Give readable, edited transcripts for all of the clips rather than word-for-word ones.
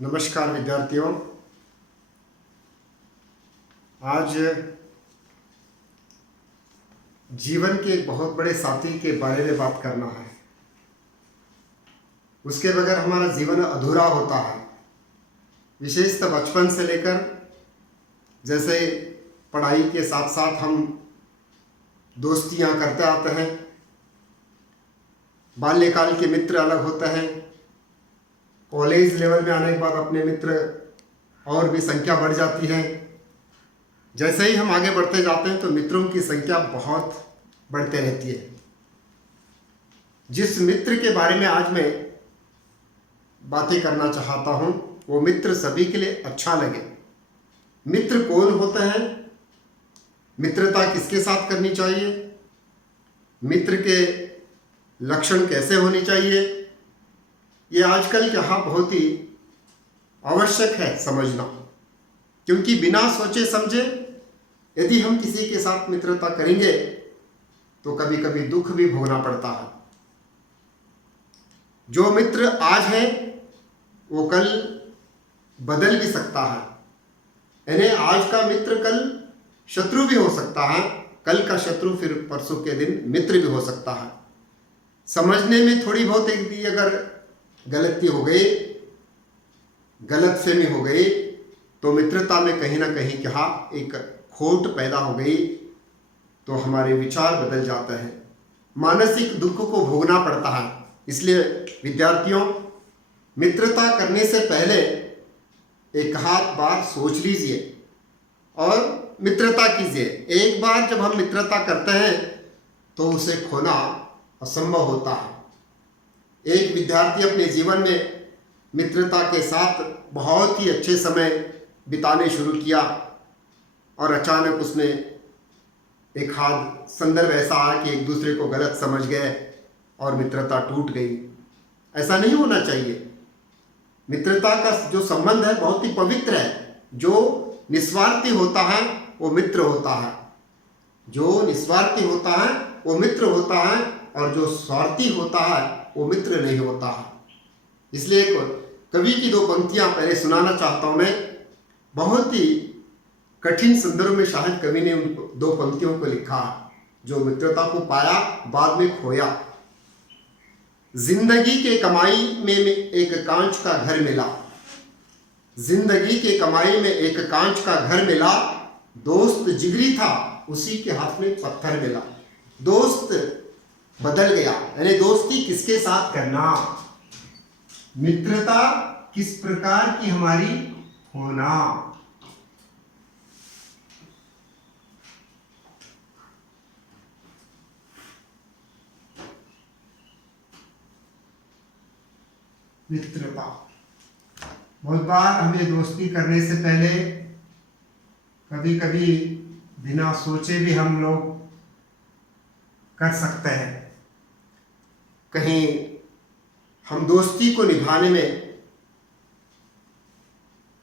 नमस्कार विद्यार्थियों। आज जीवन के एक बहुत बड़े साथी के बारे में बात करना है। उसके बगैर हमारा जीवन अधूरा होता है। विशेषतः बचपन से लेकर जैसे पढ़ाई के साथ साथ हम दोस्तियां करते आते हैं। बाल्यकाल के मित्र अलग होते हैं। कॉलेज लेवल में आने के बाद अपने मित्र और भी संख्या बढ़ जाती है। जैसे ही हम आगे बढ़ते जाते हैं तो मित्रों की संख्या बहुत बढ़ते रहती है। जिस मित्र के बारे में आज मैं बातें करना चाहता हूं वो मित्र सभी के लिए अच्छा लगे। मित्र कौन होते हैं, मित्रता किसके साथ करनी चाहिए, मित्र के लक्षण कैसे होनी चाहिए, ये आजकल यहाँ बहुत ही आवश्यक है समझना। क्योंकि बिना सोचे समझे यदि हम किसी के साथ मित्रता करेंगे तो कभी कभी दुख भी भोगना पड़ता है। जो मित्र आज है वो कल बदल भी सकता है। यानी आज का मित्र कल शत्रु भी हो सकता है, कल का शत्रु फिर परसों के दिन मित्र भी हो सकता है। समझने में थोड़ी बहुत एक भी अगर गलती हो गई, गलतफहमी हो गई तो मित्रता में कहीं ना कहीं क्या एक खोट पैदा हो गई तो हमारे विचार बदल जाते हैं, मानसिक दुख को भोगना पड़ता है। इसलिए विद्यार्थियों, मित्रता करने से पहले एक आध बार सोच लीजिए और मित्रता कीजिए। एक बार जब हम मित्रता करते हैं तो उसे खोना असंभव होता है। एक विद्यार्थी अपने जीवन में मित्रता के साथ बहुत ही अच्छे समय बिताने शुरू किया और अचानक उसमें एक हाथ संदर्भ ऐसा आया कि एक दूसरे को गलत समझ गए और मित्रता टूट गई। ऐसा नहीं होना चाहिए। मित्रता का जो संबंध है बहुत ही पवित्र है। जो निस्वार्थी होता है वो मित्र होता है, जो निस्वार्थी होता है वो मित्र होता है, और जो स्वार्थी होता है वो मित्र नहीं होता है। इसलिए एक कवि की दो पंक्तियां पहले सुनाना चाहता हूं मैं। बहुत ही कठिन संदर्भ में शायद कवि ने उन दो पंक्तियों को लिखा है। जो मित्रता को पाया बाद में खोया। जिंदगी के कमाई में एक कांच का घर मिला, जिंदगी के कमाई में एक कांच का घर मिला, दोस्त जिगरी था उसी के हाथ में पत्थर मिला। दोस्त बदल गया, यानी दोस्ती किसके साथ करना, मित्रता किस प्रकार की हमारी होना। मित्रता बहुत बार हमें दोस्ती करने से पहले कभी कभी बिना सोचे भी हम लोग कर सकते हैं। कहीं हम दोस्ती को निभाने में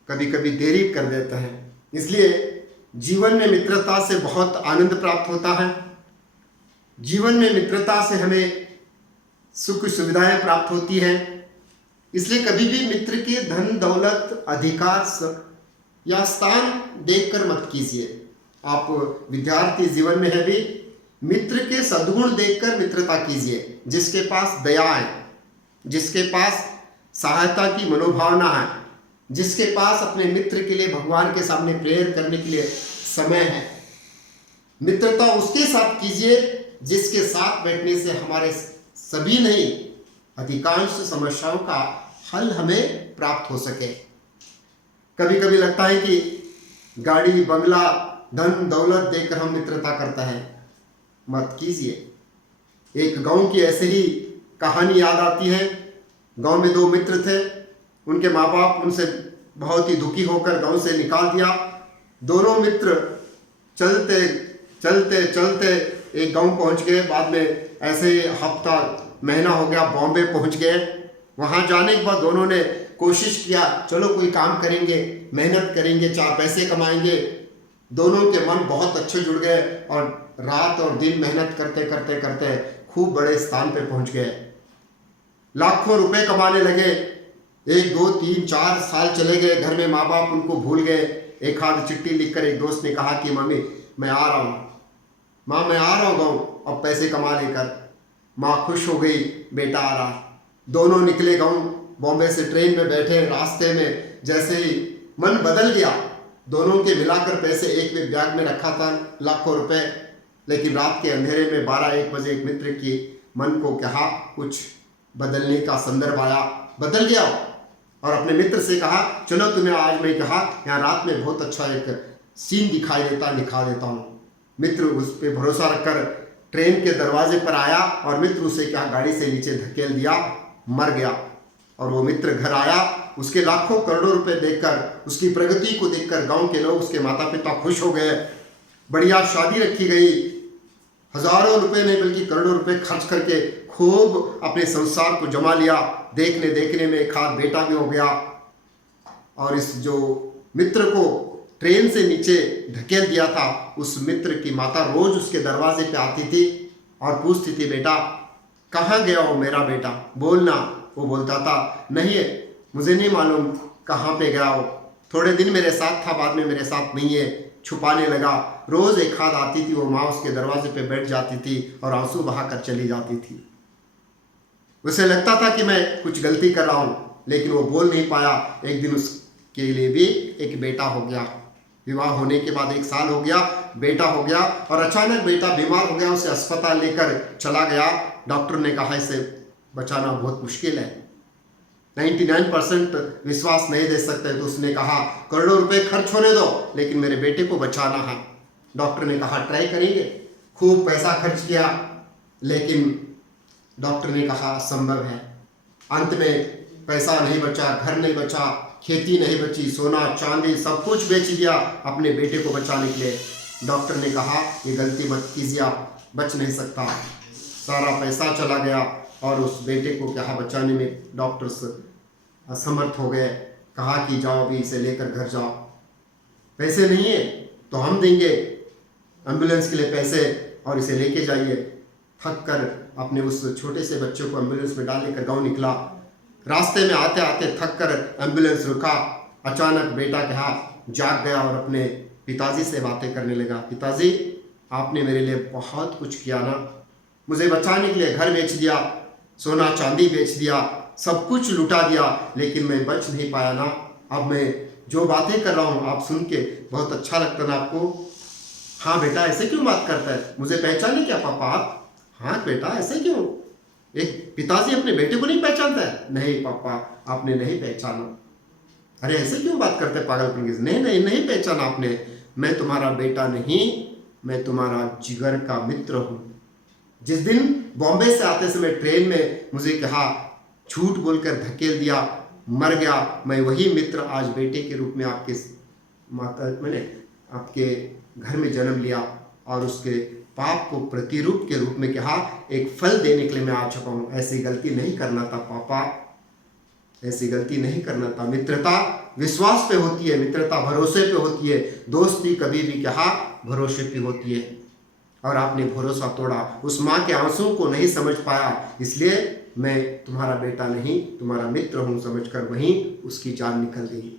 कभी कभी देरी कर देते हैं। इसलिए जीवन में मित्रता से बहुत आनंद प्राप्त होता है। जीवन में मित्रता से हमें सुख सुविधाएं प्राप्त होती हैं। इसलिए कभी भी मित्र के धन दौलत अधिकार या स्थान देखकर मत कीजिए। आप विद्यार्थी जीवन में है भी मित्र के सद्गुण देखकर मित्रता कीजिए। जिसके पास दया है, जिसके पास सहायता की मनोभावना है, जिसके पास अपने मित्र के लिए भगवान के सामने प्रेयर करने के लिए समय है, मित्रता उसके साथ कीजिए जिसके साथ बैठने से हमारे सभी नहीं अधिकांश समस्याओं का हल हमें प्राप्त हो सके। कभी कभी लगता है कि गाड़ी बंगला धन दौलत देकर हम मित्रता करते हैं, मत कीजिए। एक गांव की ऐसे ही कहानी याद आती है। गांव में दो मित्र थे। उनके माँ बाप उनसे बहुत ही दुखी होकर गांव से निकाल दिया। दोनों मित्र चलते चलते चलते एक गांव पहुंच गए। बाद में ऐसे ही हफ्ता महीना हो गया, बॉम्बे पहुंच गए। वहां जाने के बाद दोनों ने कोशिश किया, चलो कोई काम करेंगे, मेहनत करेंगे, 4 पैसे कमाएंगे। दोनों के मन बहुत अच्छे जुड़ गए और रात और दिन मेहनत करते करते करते खूब बड़े स्थान पे पहुंच गए। लाखों रुपए कमाने लगे। 1 2 3 4 साल चले गए, घर में माँ बाप उनको भूल गए। एक आध चिट्ठी लिखकर एक दोस्त ने कहा कि मम्मी मैं आ रहा हूँ, माँ मैं आ रहा हूँ गाँव, अब पैसे कमा लेकर। माँ खुश हो गई, बेटा आ रहा। दोनों निकले गाँव, बॉम्बे से ट्रेन में बैठे। रास्ते में जैसे ही मन बदल गया, दोनों के मिलाकर पैसे एक बैग में रखा था, लाखों रुपए। लेकिन रात के अंधेरे में 12-1 बजे एक मित्र की मन को कहा, कुछ बदलने का संदर्भ आया, बदल गया और अपने मित्र से कहा चलो तुम्हें आज मैं कहा यहाँ रात में बहुत अच्छा एक सीन दिखाई देता, दिखा देता हूँ। मित्र उस पर भरोसा रखकर ट्रेन के दरवाजे पर आया और मित्र उसे क्या गाड़ी से नीचे धकेल दिया, मर गया। और वो मित्र घर आया, उसके लाखों करोड़ों रुपए देखकर, उसकी प्रगति को देखकर गांव के लोग, उसके माता पिता खुश हो गए। बढ़िया शादी रखी गई, हजारों रुपए नहीं बल्कि करोड़ों रुपए खर्च करके खूब अपने संसार को जमा लिया। देखने देखने में एक आध बेटा भी हो गया। और इस जो मित्र को ट्रेन से नीचे धकेल दिया था, उस मित्र की माता रोज उसके दरवाजे पे आती थी और पूछती थी, बेटा कहाँ गया हो मेरा बेटा, बोलना। वो बोलता था नहीं मुझे नहीं मालूम कहाँ पे गया हो, थोड़े दिन मेरे साथ था, बाद में मेरे साथ नहीं है, छुपाने लगा। रोज एक हाथ आती थी, वो माँ उसके दरवाजे पे बैठ जाती थी और आंसू बहाकर चली जाती थी। उसे लगता था कि मैं कुछ गलती कर रहा हूँ, लेकिन वो बोल नहीं पाया। एक दिन उसके लिए भी एक बेटा हो गया। विवाह होने के बाद 1 साल हो गया, बेटा हो गया और अचानक बेटा बीमार हो गया। उसे अस्पताल लेकर चला गया। डॉक्टर ने कहा इसे बचाना बहुत मुश्किल है, 99% विश्वास नहीं दे सकते। तो उसने कहा करोड़ों रुपए खर्च होने दो, लेकिन मेरे बेटे को बचाना है। डॉक्टर ने कहा ट्राई करेंगे। खूब पैसा खर्च किया, लेकिन डॉक्टर ने कहा असंभव है। अंत में पैसा नहीं बचा, घर नहीं बचा, खेती नहीं बची, सोना चांदी सब कुछ बेच दिया अपने बेटे को बचाने के लिए। डॉक्टर ने कहा ये गलती मत कीजिए, आप बच नहीं सकता। सारा पैसा चला गया और उस बेटे को क्या बचाने में डॉक्टर्स असमर्थ हो गए। कहा कि जाओ अभी इसे लेकर घर जाओ, पैसे नहीं है तो हम देंगे एम्बुलेंस के लिए पैसे और इसे लेके जाइए। थक कर अपने उस छोटे से बच्चे को एम्बुलेंस में डाल लेकर गाँव निकला। रास्ते में आते आते थक कर एम्बुलेंस रुका। अचानक बेटा क्या जाग गया और अपने पिताजी से बातें करने लगा। पिताजी आपने मेरे लिए बहुत कुछ किया ना, मुझे बचाने के लिए घर बेच दिया, सोना चांदी बेच दिया, सब कुछ लुटा दिया, लेकिन मैं बच नहीं पाया ना। अब मैं जो बातें कर रहा हूँ आप सुन के बहुत अच्छा लगता ना आपको। हाँ बेटा ऐसे क्यों बात करता है, मुझे पहचाने क्या पापा आप? हाँ बेटा ऐसे क्यों? एक पिताजी अपने बेटे को नहीं पहचानता है? नहीं पापा आपने नहीं पहचाना। अरे ऐसे क्यों बात करते हैं पागलपन की? नहीं नहीं नहीं पहचाना आपने, मैं तुम्हारा बेटा नहीं, मैं तुम्हारा जिगर का मित्र हूँ। जिस दिन बॉम्बे से आते समय ट्रेन में मुझे कहा झूठ बोलकर धकेल दिया, मर गया, मैं वही मित्र आज बेटे के रूप में आपके माता मैंने आपके घर में जन्म लिया और उसके पाप को प्रतिरूप के रूप में कहा एक फल देने के लिए मैं आ चुका हूँ। ऐसी गलती नहीं करना था पापा, ऐसी गलती नहीं करना था। मित्रता विश्वास पे होती है, मित्रता भरोसे पे होती है, दोस्ती कभी भी कहा भरोसे पे होती है। और आपने भरोसा तोड़ा, उस माँ के आंसू को नहीं समझ पाया, इसलिए मैं तुम्हारा बेटा नहीं तुम्हारा मित्र हूँ समझकर वहीं उसकी जान निकल गई।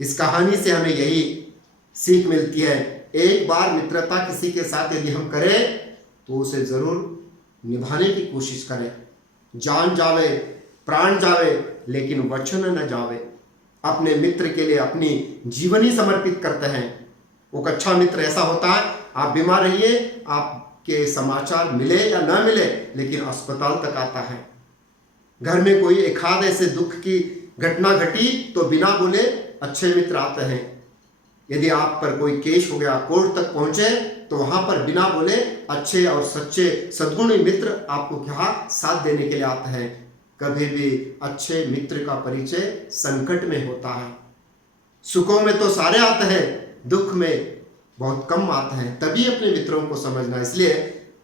इस कहानी से हमें यही सीख मिलती है, एक बार मित्रता किसी के साथ यदि हम करें तो उसे जरूर निभाने की कोशिश करें। जान जावे प्राण जावे लेकिन वचन न जावे। अपने मित्र के लिए अपनी जीवन ही समर्पित करते हैं। वो अच्छा मित्र ऐसा होता है, आप बीमार रहिए, आपके समाचार मिले या ना मिले, लेकिन अस्पताल तक आता है। घर में कोई एक आध ऐसे दुख की घटना घटी तो बिना बोले अच्छे मित्र आते हैं। यदि आप पर कोई केस हो गया, कोर्ट तक पहुंचे, तो वहां पर बिना बोले अच्छे और सच्चे सद्गुणी मित्र आपको क्या साथ देने के लिए आते हैं। कभी भी अच्छे मित्र का परिचय संकट में होता है। सुखों में तो सारे आते हैं, दुख में बहुत कम आते हैं, तभी अपने मित्रों को समझना। इसलिए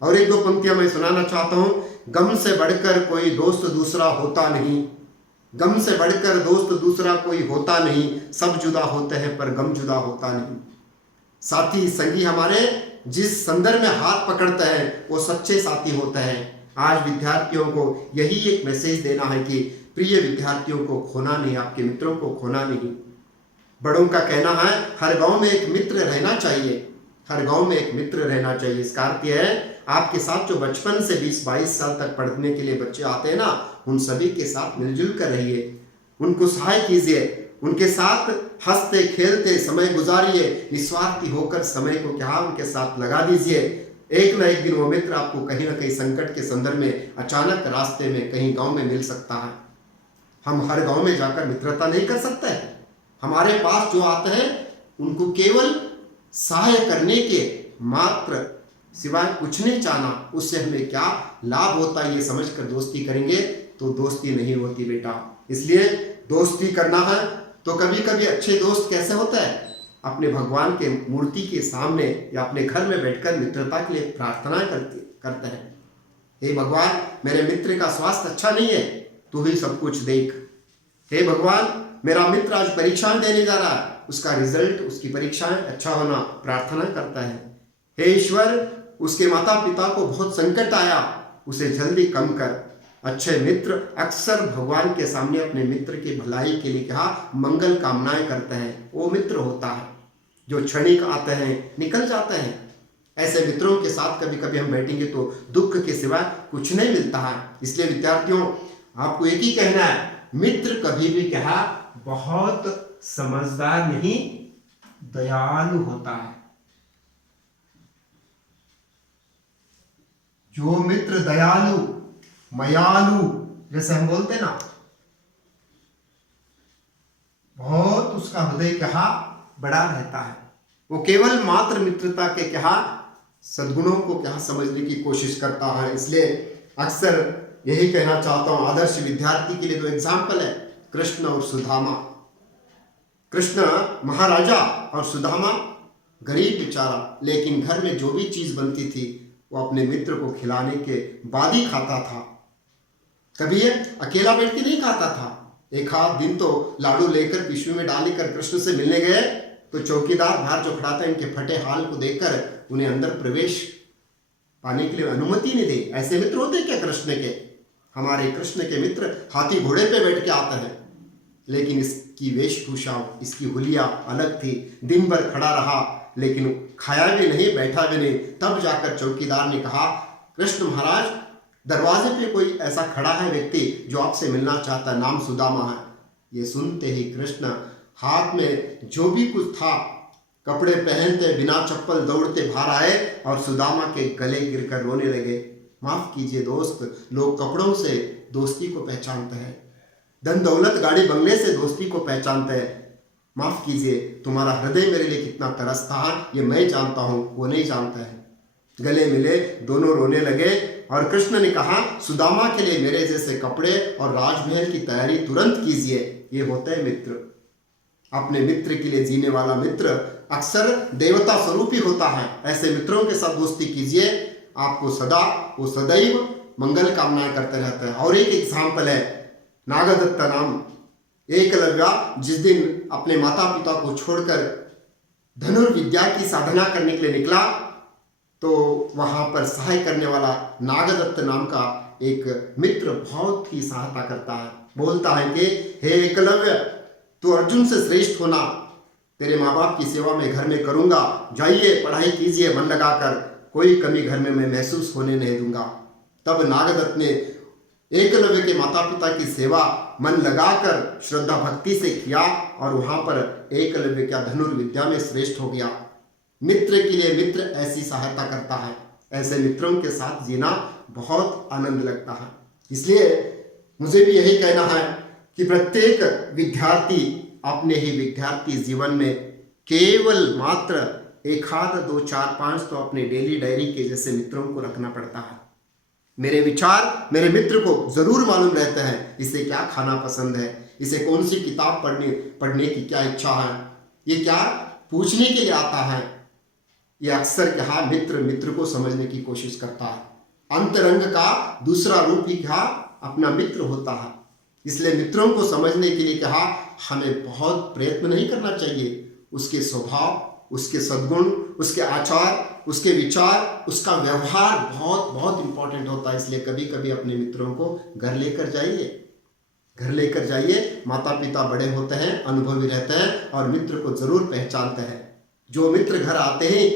और एक दो पंक्तियां मैं सुनाना चाहता हूं। गम से बढ़कर कोई दोस्त दूसरा होता नहीं, गम से बढ़कर दोस्त दूसरा कोई होता नहीं, सब जुदा होते हैं पर गम जुदा होता नहीं। साथी संगी हमारे जिस संदर्भ में हाथ पकड़ते हैं वो सच्चे साथी होते हैं। आज विद्यार्थियों को यही एक मैसेज देना है कि प्रिय विद्यार्थियों को खोना नहीं, आपके मित्रों को खोना नहीं। बड़ों का कहना है हर गांव में एक मित्र रहना चाहिए, हर गांव में एक मित्र रहना चाहिए। इसका अर्थ यह है आपके साथ जो बचपन से 20-22 साल तक पढ़ने के लिए बच्चे आते हैं ना, उन सभी के साथ मिलजुल कर रहिए, उनको सहाय कीजिए, उनके साथ हंसते खेलते समय गुजारिए, निस्वार्थी होकर समय को क्या उनके साथ लगा दीजिए। एक न एक दिन वो मित्र आपको कहीं ना कहीं संकट के संदर्भ में अचानक रास्ते में कहीं गांव में मिल सकता है। हम हर गांव में जाकर मित्रता नहीं कर सकते। हमारे पास जो आते हैं उनको केवल सहाय करने के मात्र सिवाय कुछ नहीं चाहना, उससे हमें क्या लाभ होता है ये समझकर दोस्ती करेंगे तो दोस्ती नहीं होती बेटा। इसलिए दोस्ती करना है तो कभी कभी अच्छे दोस्त कैसे होता है, अपने भगवान के मूर्ति के सामने या अपने घर में बैठकर मित्रता के लिए प्रार्थना करते हैं। हे भगवान, मेरे मित्र का स्वास्थ्य अच्छा नहीं है, तू ही सब कुछ देख। हे भगवान, मेरा मित्र आज परीक्षाएं देने जा रहा है, उसका रिजल्ट, उसकी परीक्षाएं अच्छा होना प्रार्थना करता है। हे ईश्वर, उसके माता पिता को बहुत संकट आया, उसे जल्दी कम कर। अच्छे मित्र अक्सर भगवान के सामने अपने मित्र की भलाई के लिए कहा मंगल कामनाएं करते हैं। वो मित्र होता है जो क्षणिक आते हैं निकल जाते हैं। ऐसे मित्रों के साथ कभी कभी हम बैठेंगे तो दुख के सिवा कुछ नहीं मिलता है। इसलिए विद्यार्थियों, आपको एक ही कहना है, मित्र कभी भी कहा बहुत समझदार नहीं, दयालु होता है। जो मित्र दयालु मयालु जैसे हम बोलते ना, बहुत उसका हृदय कहा बड़ा रहता है। वो केवल मात्र मित्रता के कहा सद्गुणों को क्या समझने की कोशिश करता है। इसलिए अक्सर यही कहना चाहता हूं, आदर्श विद्यार्थी के लिए दो एग्जाम्पल है, कृष्ण और सुदामा। कृष्ण महाराजा और सुदामा गरीब बेचारा, लेकिन घर में जो भी चीज बनती थी वो अपने मित्र को खिलाने के बाद ही खाता था। कभी ये अकेला बैठ के नहीं खाता था। एक आध दिन तो लाडू लेकर पिशवी में डालकर कृष्ण से मिलने गए तो चौकीदार बाहर जो खड़ा था इनके फटे हाल को देखकर उन्हें अंदर प्रवेश पाने के लिए अनुमति नहीं दी। ऐसे मित्र होते क्या कृष्ण के? हमारे कृष्ण के मित्र हाथी घोड़े पे बैठ के आते हैं, लेकिन इसकी वेशभूषा, इसकी हुलिया अलग थी। दिन भर खड़ा रहा लेकिन खाया भी नहीं, बैठा भी नहीं। तब जाकर चौकीदार ने कहा, कृष्ण महाराज, दरवाजे पे कोई ऐसा खड़ा है व्यक्ति जो आपसे मिलना चाहता है, नाम सुदामा है। ये सुनते ही कृष्ण हाथ में जो भी कुछ था, कपड़े पहनते बिना चप्पल दौड़ते बाहर आए और सुदामा के गले गिरकर रोने लगे। माफ कीजिए दोस्त, लोग कपड़ों से दोस्ती को पहचानते हैं, धन दौलत गाड़ी बंगले से दोस्ती को पहचानते हैं। माफ कीजिए, तुम्हारा हृदय मेरे लिए कितना तरसता है ये मैं जानता हूं, वो नहीं जानता है। गले मिले, दोनों रोने लगे और कृष्ण ने कहा, सुदामा के लिए मेरे जैसे कपड़े और राजमहल की तैयारी तुरंत कीजिए। ये होते हैं मित्र। अपने मित्र के लिए जीने वाला मित्र अक्सर देवता स्वरूप ही होता है। ऐसे मित्रों के साथ दोस्ती कीजिए, आपको सदा वो सदैव मंगल कामनाएं करते रहते हैं। और एक एग्जाम्पल है, नागदत्त नाम एकलव्य जिस दिन अपने माता पिता को छोड़कर धनुर्विद्या की साधना करने के लिए निकला तो वहां पर सहाय करने वाला नागदत्त नाम का एक मित्र बहुत ही सहायता करता है। बोलता है कि हे एकलव्य, तू अर्जुन से श्रेष्ठ होना, तेरे माँ बाप की सेवा में घर में करूंगा, जाइए पढ़ाई कीजिए मन लगाकर, कोई कमी घर में मैं महसूस होने नहीं दूंगा। तब नागदत्त ने एकलव्य के माता पिता की सेवा मन लगाकर श्रद्धा भक्ति से किया और वहां पर एकलव्य क्या धनुर्विद्या में श्रेष्ठ हो गया। मित्र के लिए मित्र ऐसी सहायता करता है। ऐसे मित्रों के साथ जीना बहुत आनंद लगता है। इसलिए मुझे भी यही कहना है कि प्रत्येक विद्यार्थी अपने ही विद्यार्थी जीवन में केवल मात्र 1 आध 2 4 5 तो अपने डेली डायरी के जैसे मित्रों को रखना पड़ता है। मेरे विचार मेरे मित्र को जरूर मालूम रहते हैं, इसे क्या खाना पसंद है, इसे कौन सी किताब पढ़ने की क्या इच्छा है, ये क्या पूछने के लिए आता है। ये अक्सर क्या मित्र को समझने की कोशिश करता है। अंतरंग का दूसरा रूप ही क्या अपना मित्र होता है। इसलिए मित्रों को समझने के लिए कहा हमें बहुत प्रयत्न नहीं करना चाहिए। उसके स्वभाव, उसके सद्गुण, उसके आचार, उसके विचार, उसका व्यवहार बहुत बहुत इंपॉर्टेंट होता है। इसलिए कभी कभी अपने मित्रों को घर लेकर जाइए, घर लेकर जाइए। माता पिता बड़े होते हैं, अनुभवी रहते हैं और मित्र को जरूर पहचानते हैं। जो मित्र घर आते ही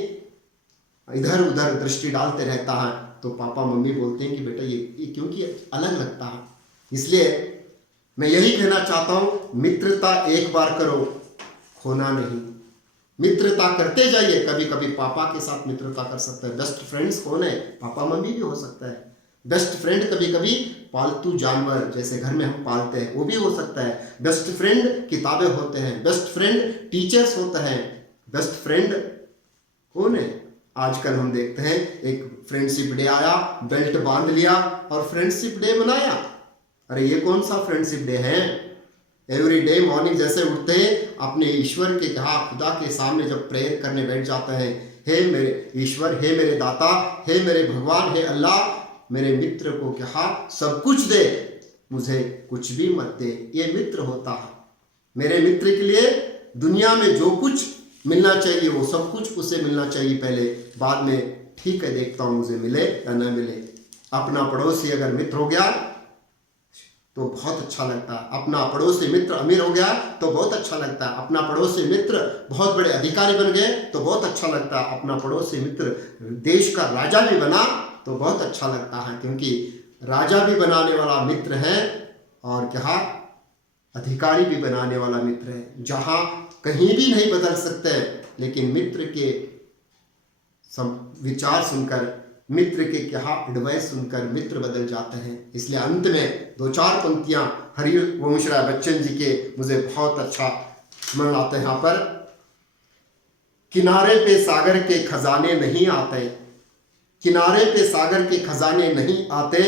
इधर उधर दृष्टि डालते रहता है तो पापा मम्मी बोलते हैं कि बेटा ये क्योंकि अलग लगता है। इसलिए मैं यही कहना चाहता हूँ, मित्रता एक बार करो, खोना नहीं। मित्रता करते जाइए। कभी कभी पापा के साथ मित्रता कर सकते हैं। बेस्ट फ्रेंड्स कौन है? पापा मम्मी भी हो सकता है। बेस्ट फ्रेंड कभी कभी पालतू जानवर जैसे घर में हम पालते हैं वो भी हो सकता है। बेस्ट फ्रेंड किताबें होते हैं, बेस्ट फ्रेंड टीचर्स होते हैं। बेस्ट फ्रेंड कौन है? आजकल हम देखते हैं एक फ्रेंडशिप डे आया, बेल्ट बांध लिया और फ्रेंडशिप डे मनाया। अरे ये कौन सा फ्रेंडशिप डे है? एवरी डे मॉर्निंग जैसे उठते हैं अपने ईश्वर के कहा खुदा के सामने जब प्रेयर करने बैठ जाते हैं, हे मेरे ईश्वर, हे मेरे दाता, हे मेरे भगवान, हे अल्लाह, मेरे मित्र को कहा सब कुछ दे, मुझे कुछ भी मत दे। ये मित्र होता है। मेरे मित्र के लिए दुनिया में जो कुछ मिलना चाहिए वो सब कुछ उसे मिलना चाहिए पहले, बाद में ठीक है देखता हूँ मुझे मिले या न मिले। अपना पड़ोसी अगर मित्र हो गया तो बहुत अच्छा लगता है। अपना पड़ोसी मित्र अमीर हो गया तो बहुत अच्छा लगता है। अपना पड़ोसी मित्र बहुत बड़े अधिकारी बन गए तो बहुत अच्छा लगता है। अपना पड़ोसी मित्र देश का राजा भी बना तो बहुत अच्छा लगता है, क्योंकि राजा भी बनाने वाला मित्र है और क्या अधिकारी भी बनाने वाला मित्र है। जहाँ कहीं भी नहीं बदल सकते लेकिन मित्र के विचार सुनकर, मित्र के क्या एडवाइस सुनकर मित्र बदल जाते हैं। इसलिए अंत में 2-4 पंक्तियां हरिवंश राय बच्चन जी के मुझे बहुत अच्छा स्मरण आते हैं। यहाँ पर किनारे पे सागर के खजाने नहीं आते, किनारे पे सागर के खजाने नहीं आते,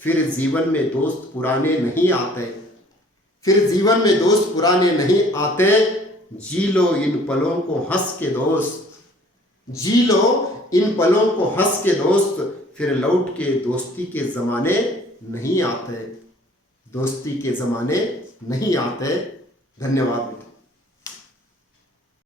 फिर जीवन में दोस्त पुराने नहीं आते, फिर जीवन में दोस्त पुराने नहीं आते, जी लो इन पलों को हंस के दोस्त, जी लो इन पलों को हंस के दोस्त, फिर लौट के दोस्ती के जमाने नहीं आते, दोस्ती के जमाने नहीं आते। धन्यवाद।